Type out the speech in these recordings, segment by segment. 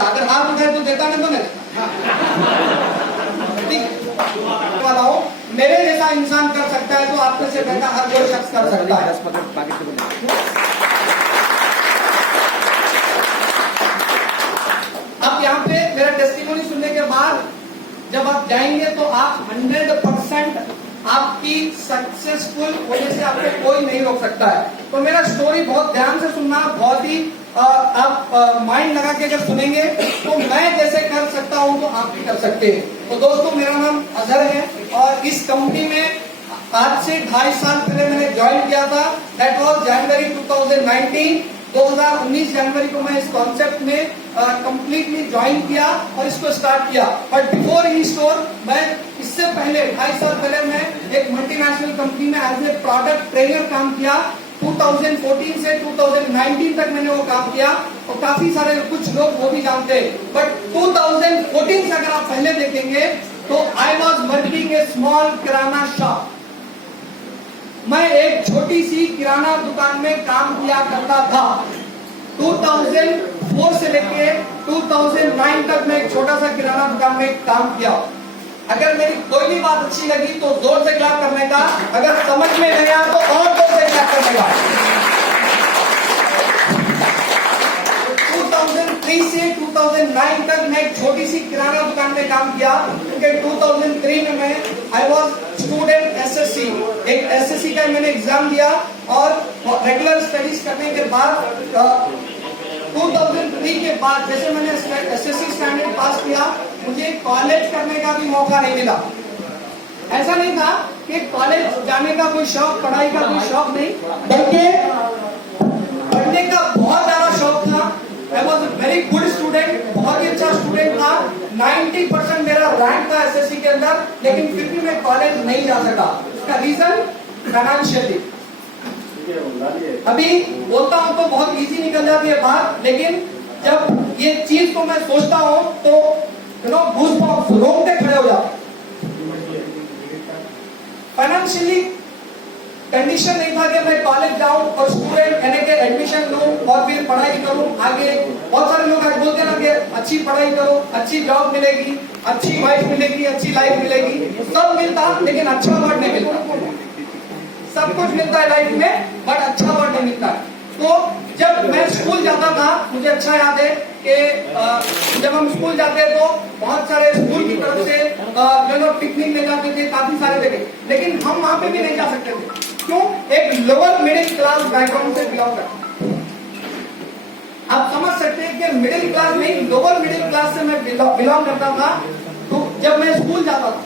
अगर हाथ उठाए तो देता नहीं तो नहीं। मेरे जैसा इंसान कर सकता है तो आपके से बेहतर हर कोई शख्स कर सकता है। अब यहाँ पे मेरा टेस्टिमोनी सुनने के बाद जब आप जाएंगे तो आप 100% आपकी सक्सेसफुल होने से आपको कोई नहीं रोक सकता है। तो मेरा स्टोरी बहुत ध्यान से सुनना, बहुत ही आप माइंड लगा के अगर सुनेंगे तो मैं जैसे कर सकता हूं तो आप भी कर सकते हैं। तो दोस्तों मेरा नाम अजहर है और इस कंपनी में आज से 2.5 साल पहले मैंने ज्वाइन किया था। दैट वाज जनवरी 2019। 2019 जनवरी को मैं इस कॉन्सेप्ट में कंप्लीटली ज्वाइन किया और इसको स्टार्ट किया। बट बिफोर ई स्टोर मैं इससे पहले 2.5 साल पहले मैं एक मल्टीनेशनल कंपनी में एज ए प्रोडक्ट ट्रेनर काम किया। 2014 से 2019 तक मैंने वो काम किया और काफी सारे कुछ लोग वो भी जानते हैं। बट 2014 से अगर आप पहले देखेंगे तो I was working A small kirana shop. मैं एक छोटी सी किराना दुकान में काम किया करता था। 2004 से लेके 2009 तक मैं एक छोटा सा किराना दुकान में काम किया। अगर मेरी कोई भी बात अच्छी लगी तो जोर से क्लैप करने का, अगर समझ में नहीं आया तो और जोर से क्लैप करने का। 2003 से 2009 तक मैं एक छोटी सी किराना दुकान में काम किया क्योंकि 2003 में मैं आई वॉज स्टूडेंट एसएससी। एक एसएससी का मैंने एग्जाम दिया और रेगुलर स्टडीज करने के बाद 2003 के बाद जैसे मैंने एसएससी स्टैंडर्ड पास किया, मुझे कॉलेज करने का भी मौका नहीं मिला। ऐसा नहीं था कि कॉलेज जाने का कोई शौक, पढ़ाई का कोई शौक नहीं, बल्कि पढ़ने का बहुत ज्यादा शौक था। I was a very good student, बहुत ही अच्छा स्टूडेंट था। 90% मेरा रैंक था एसएससी के अंदर, लेकिन फिर भी मैं कॉलेज नहीं जा सका। इसका रीजन फाइनेंशियली। अभी बोलता हूं तो बहुत इजी निकल जाती है बात, लेकिन जब ये चीज को मैं सोचता हूं तो गूज़बम्प्स रोंगटे खड़े हो जाते। फाइनेंशियली कंडीशन नहीं था कि मैं कॉलेज जाऊं और स्टूडेंट कहने के एडमिशन लूं और फिर पढ़ाई करूं आगे। बहुत सारे लोग आज बोलते हैं ना कि अच्छी पढ़ाई करो, अच्छी जॉब मिलेगी, अच्छी वाइफ मिलेगी, अच्छी लाइफ मिलेगी। सब मिलता लेकिन अच्छा वर्ड नहीं मिलता। सब कुछ मिलता है लाइफ में बट अच्छा वर्ड नहीं मिलता। तो जब मैं स्कूल जाता था, मुझे अच्छा याद है कि जब हम स्कूल जाते तो बहुत सारे स्कूल की तरफ से जो लोग पिकनिक ले जाते थे, काफी सारे जगह, लेकिन हम वहां पे भी नहीं जा सकते थे क्यों? एक लोअर मिडिल क्लास बैकग्राउंड से बिलोंग करता हूं। आप समझ सकते हैं कि मिडिल क्लास नहीं, लोअर मिडिल क्लास से मैं बिलोंग करता था। तो जब मैं स्कूल जाता था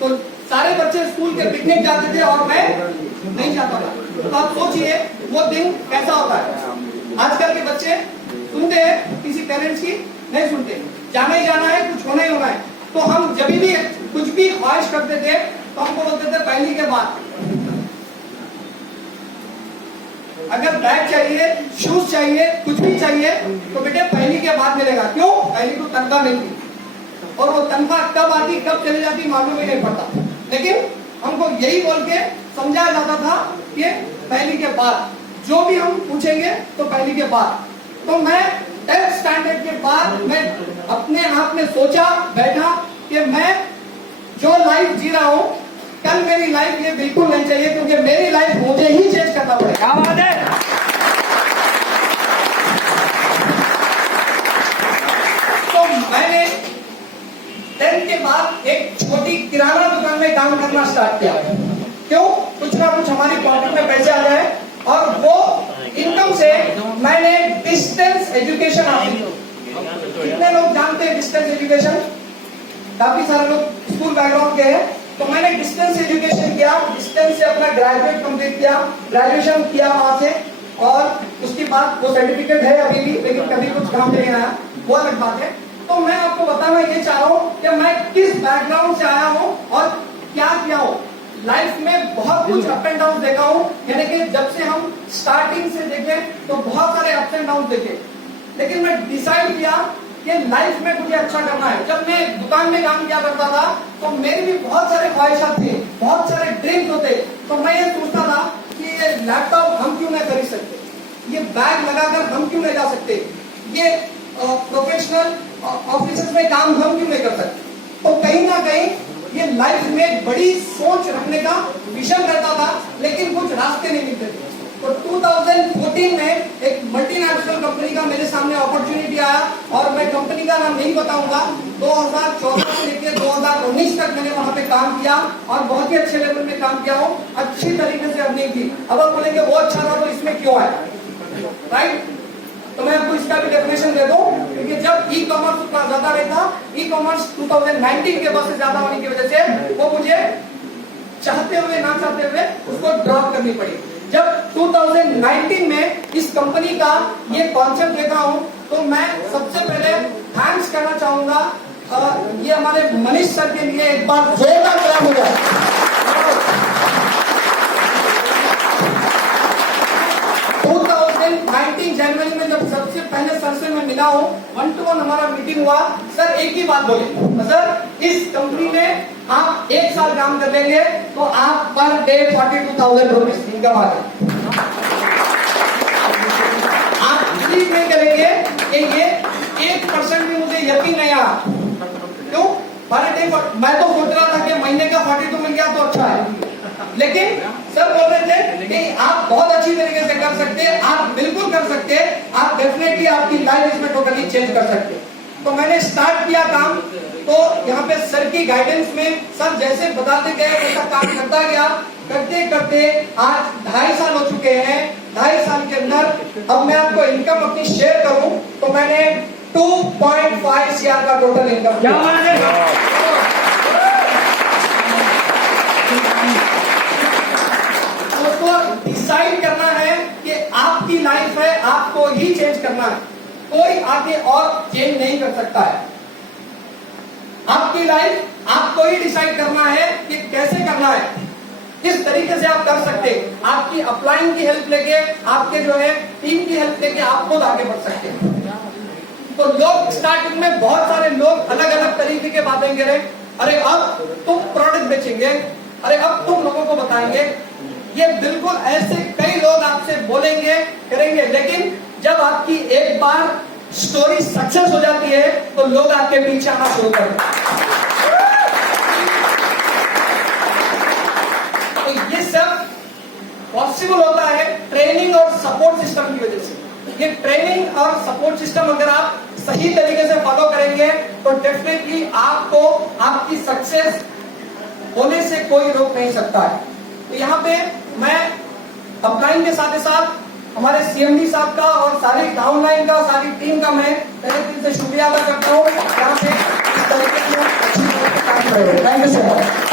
तो सारे बच्चे स्कूल के पिकनिक जाते थे और मैं नहीं जाता था। तो आप सोचिए वो दिन कैसा होता है। आजकल के बच्चे सुनते हैं किसी पेरेंट्स की, नहीं सुनते, जाना ही जाना है, कुछ होना ही होना है। तो हम जब भी कुछ भी ख्वाहिश करते थे तो हमको बोलते थे पहली के बाद। अगर बैग चाहिए, शूज चाहिए, कुछ भी चाहिए तो बेटे पहली के बाद मिलेगा। क्यों? पहली को तनख्वाह मिलती और वो तनख्वाह कब आती कब चली जाती मालूम ही नहीं पड़ता। लेकिन हमको यही बोल के समझाया जाता था कि पहली के बाद जो भी हम पूछेंगे तो पहली के बाद। तो मैं 10th स्टैंडर्ड के बाद मैं अपने आप में सोचा, बैठा कि मैं जो लाइफ जी रहा हूं कल मेरी लाइफ ये बिल्कुल नहीं चाहिए, क्योंकि मेरी लाइफ मुझे ही चेंज करना पड़ेगा। क्या बात है? तो मैंने 10th के बाद एक छोटी किराना दुकान में काम करना स्टार्ट किया। क्यों? कुछ ना कुछ हमारी पॉकेट में पैसे आ जाए, और वो इनकम से मैंने डिस्टेंस एजुकेशन हासिल की। कितने लोग जानते हैं डिस्टेंस एजुकेशन? काफी सारे लोग स्कूल बैकग्राउंड के हैं। तो मैंने डिस्टेंस एजुकेशन किया, डिस्टेंस से अपना ग्रेजुएट कंप्लीट किया, ग्रेजुएशन किया वहां से, और उसके बाद वो सर्टिफिकेट है अभी भी, लेकिन कभी कुछ काम नहीं आया, वो अलग बात है। तो मैं आपको बताना ये चाह रहा हूँ कि मैं किस बैकग्राउंड से आया हूँ और क्या किया हूँ। लाइफ में बहुत कुछ अप एंड डाउन देखा हूँ, यानी कि जब से हम स्टार्टिंग से देखें तो बहुत सारे अप्स एंड डाउन देखे, लेकिन मैं डिसाइड किया कि लाइफ में मुझे अच्छा करना है। जब मैं दुकान में काम किया करता था तो मेरी भी बहुत सारे ख्वाहिशात थे, बहुत सारे ड्रीम्स होते। तो मैं ये सोचता था कि ये लैपटॉप हम क्यों नहीं खरीद सकते, ये बैग लगाकर हम क्यों नहीं जा सकते, ये प्रोफेशनल ऑफिस में काम हम क्यों नहीं कर सकते। तो कहीं ना कहीं ये लाइफ में बड़ी सोच रखने का विजन रहता था, लेकिन कुछ रास्ते नहीं मिलते थे। तो 2014 में एक मल्टीनेशनल कंपनी का मेरे सामने अपॉर्चुनिटी आया, और मैं कंपनी का नाम नहीं बताऊंगा। 2014 से लेकर 2019 तक मैंने वहां पे काम किया और बहुत ही अच्छे लेवल में काम किया हूँ, अच्छी तरीके से अर्निंग की। अब आप बोलेंगे वो अच्छा था तो इसमें क्यों आया, राइट? तो मैं आपको इसका भी डेफिनेशन दे दूं, क्योंकि जब ई कॉमर्स का ज्यादा रेट था, ई कॉमर्स 2019 के बाद से ज्यादा होने की वजह से वो मुझे चाहते हुए ना चाहते हुए उसको ड्रॉप करनी पड़ी। जब 2019 में इस कंपनी का ये कॉन्सेप्ट देखा हूं तो मैं सबसे पहले थैंक्स करना चाहूंगा, ये हमारे मनीष सर के लिए एक बार जोरदार क्लैप हो जाए। 2019 जनवरी में जब सबसे पहले सर से मैं मिला हूँ, 1-to-1 हमारा मीटिंग हुआ, सर एक ही बात बोले, सर इस कंपनी में आप 1 साल काम कर लेंगे तो आप पर डे 42,000 रुपीज इनकम आ जाए। आप बिलीव नहीं करेंगे कि ये 1% भी मुझे यकीन नहीं आया। क्यों? पर डे मैं तो सोच रहा था कि महीने का 42 मिल गया तो अच्छा है, लेकिन सर बोल रहे थे कि आप बहुत अच्छी तरीके से कर सकते हैं, आप बिल्कुल कर सकते हैं, आप डेफिनेटली आपकी लाइफ इसमें टोटली चेंज कर सकते हैं। तो मैंने स्टार्ट किया काम, तो यहाँ पे सर की गाइडेंस में सर जैसे बताते गए वैसा काम करता गया, करते करते आज 2.5 साल हो चुके हैं। 2.5 साल के अंदर अब मैं आपको इनकम अपनी शेयर करूं तो मैंने 2.5 CR का टोटल इनकम किया। डिसाइड करना है कि आपकी लाइफ है, आपको ही चेंज करना है, कोई आके और चेंज नहीं कर सकता है। आपकी लाइफ आपको ही डिसाइड करना है कि कैसे करना है, किस तरीके से आप कर सकते हैं। आपकी अपलाइन की हेल्प लेके, आपके जो है टीम की हेल्प लेके आप खुद आगे बढ़ सकते हैं। तो लोग स्टार्टिंग में बहुत सारे लोग अलग अलग तरीके के बातें करें, अरे अब तुम प्रोडक्ट बेचेंगे, अरे अब तुम लोगों को बताएंगे, ये बिल्कुल ऐसे कई लोग आपसे बोलेंगे करेंगे, लेकिन जब आपकी एक बार स्टोरी सक्सेस हो जाती है तो लोग आपके पीछे आना शुरू कर देते हैं। तो ये सब पॉसिबल होता है ट्रेनिंग और सपोर्ट सिस्टम की वजह से। ये ट्रेनिंग और सपोर्ट सिस्टम अगर आप सही तरीके से फॉलो करेंगे तो डेफिनेटली आपको आपकी सक्सेस होने से कोई रोक नहीं सकता है। तो यहाँ पे मैं अपलाइन के साथ ही साथ हमारे सीएमडी साहब का और सारी डाउनलाइन का और सारी टीम का मैं पहले दिन से शुक्रिया अदा करता हूँ। यहाँ पे इस तरीके से अच्छी तरह से काम कर रहे हैं। Thank you so much.